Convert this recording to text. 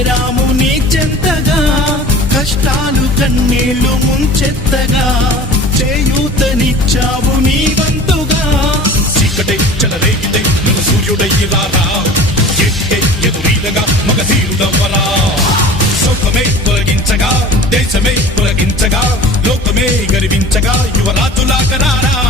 చేరాము నీ చెంతగా, కష్టాలు కన్నీళ్లు ముంచెత్తగా, చేయూతనిచ్చావు నీ వంతుగా. చీకటే చెలరేగితే నువ్వు సూర్యుడయ్యి రారా, ఎదురీదగా మగ తీరుదవ్వరా. సౌఖమే తొలగించగా, దేశమే తొలగించగా, లోకమే గర్వించగా, యువరాజులాగరారా.